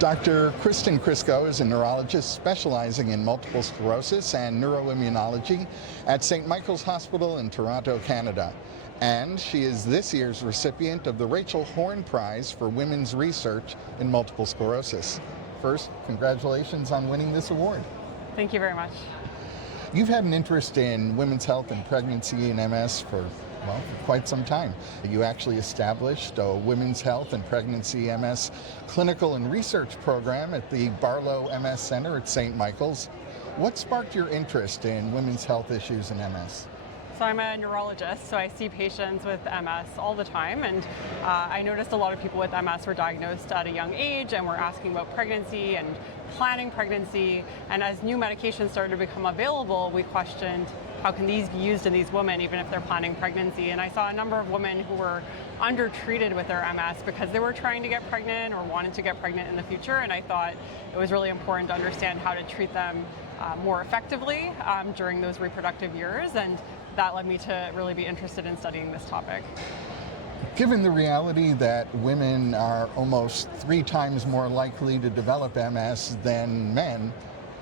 Dr. Kristen Krysko is a neurologist specializing in multiple sclerosis and neuroimmunology at St. Michael's Hospital in Toronto, Canada. And she is this year's recipient of the Rachel Horne Prize for Women's Research in Multiple Sclerosis. First, congratulations on winning this award. Thank you very much. You've had an interest in women's health and pregnancy and MS for quite some time. You actually established a women's health and pregnancy MS clinical and research program at the Barlow MS Center at St. Michael's. What sparked your interest in women's health issues in MS? So I'm a neurologist, so I see patients with MS all the time, and I noticed a lot of people with MS were diagnosed at a young age and were asking about pregnancy and planning pregnancy. And as new medications started to become available, we questioned how can these be used in these women even if they're planning pregnancy. And I saw a number of women who were undertreated with their MS because they were trying to get pregnant or wanted to get pregnant in the future, and I thought it was really important to understand how to treat them more effectively during those reproductive years, and that led me to really be interested in studying this topic. Given the reality that women are almost 3 times more likely to develop MS than men,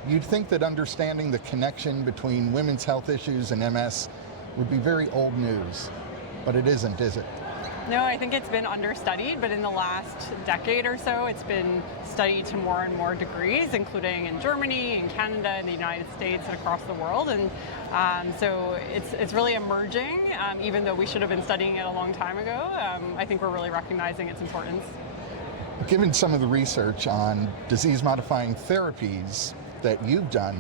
you'd think that understanding the connection between women's health issues and MS would be very old news, but it isn't, is it? No, I think it's been understudied, but in the last decade or so, it's been studied to more and more degrees, including in Germany, in Canada, in the United States, and across the world. And so it's really emerging, even though we should have been studying it a long time ago. I think we're really recognizing its importance. Given some of the research on disease-modifying therapies that you've done,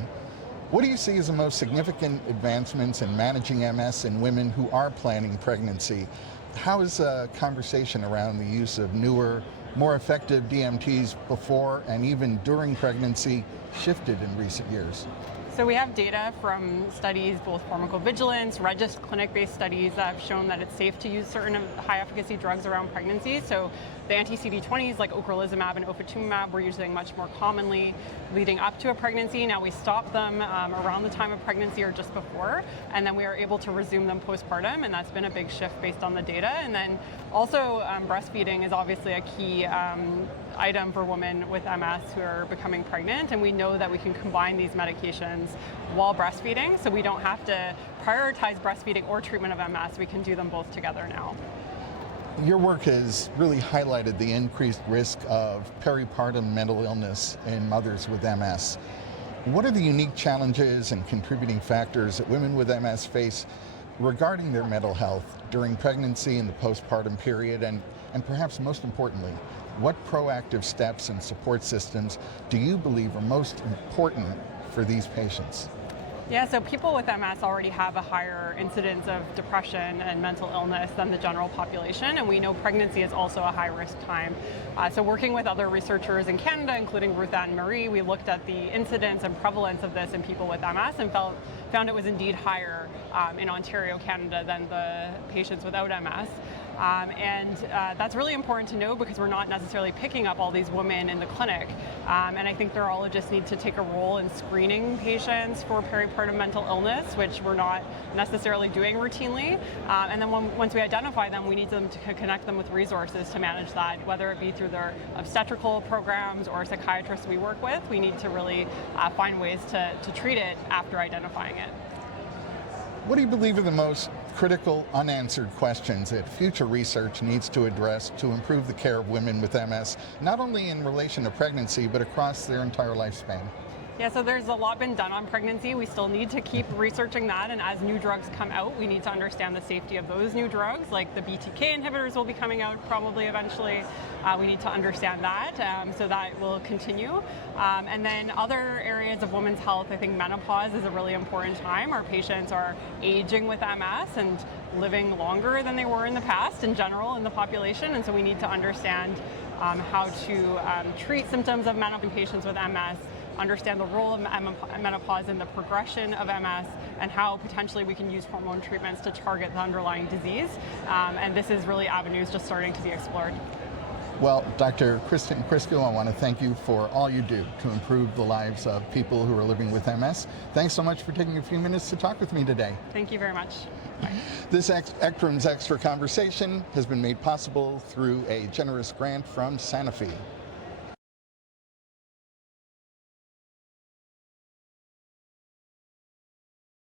what do you see as the most significant advancements in managing MS in women who are planning pregnancy? How has a conversation around the use of newer, more effective DMTs before and even during pregnancy shifted in recent years? So we have data from studies, both pharmacovigilance, clinic-based studies that have shown that it's safe to use certain high-efficacy drugs around pregnancy. So the anti-CD20s like ocrelizumab and ofatumumab we're using much more commonly leading up to a pregnancy. Now we stop them around the time of pregnancy or just before, and then we are able to resume them postpartum, and that's been a big shift based on the data. And then also breastfeeding is obviously a key item for women with MS who are becoming pregnant, and we know that we can combine these medications while breastfeeding, so we don't have to prioritize breastfeeding or treatment of MS. We can do them both together now. Your work has really highlighted the increased risk of peripartum mental illness in mothers with MS. What are the unique challenges and contributing factors that women with MS face regarding their mental health during pregnancy and the postpartum period, and perhaps most importantly, what proactive steps and support systems do you believe are most important for these patients? Yeah, so people with MS already have a higher incidence of depression and mental illness than the general population, and we know pregnancy is also a high-risk time. So working with other researchers in Canada, including Ruth Ann Marie, we looked at the incidence and prevalence of this in people with MS and found it was indeed higher in Ontario, Canada, than the patients without MS. And that's really important to know because we're not necessarily picking up all these women in the clinic. And I think neurologists need to take a role in screening patients for peripartum mental illness, which we're not necessarily doing routinely. And then once we identify them, we need them to connect them with resources to manage that, whether it be through their obstetrical programs or psychiatrists we work with. We need to really find ways to treat it after identifying it. What do you believe are the most critical unanswered questions that future research needs to address to improve the care of women with MS, not only in relation to pregnancy, but across their entire lifespan? Yeah, so there's a lot been done on pregnancy. We still need to keep researching that, and as new drugs come out, we need to understand the safety of those new drugs, like the BTK inhibitors will be coming out probably eventually. We need to understand that, so that will continue. And then other areas of women's health, I think menopause is a really important time. Our patients are aging with MS and living longer than they were in the past in general in the population, and so we need to understand how to treat symptoms of menopause in patients with MS, understand the role of menopause in the progression of MS, and how potentially we can use hormone treatments to target the underlying disease. And this is really avenues just starting to be explored. Well, Dr. Kristen Krysko, I want to thank you for all you do to improve the lives of people who are living with MS. Thanks so much for taking a few minutes to talk with me today. Thank you very much. Bye. This Ekstrom's Extra Conversation has been made possible through a generous grant from Sanofi.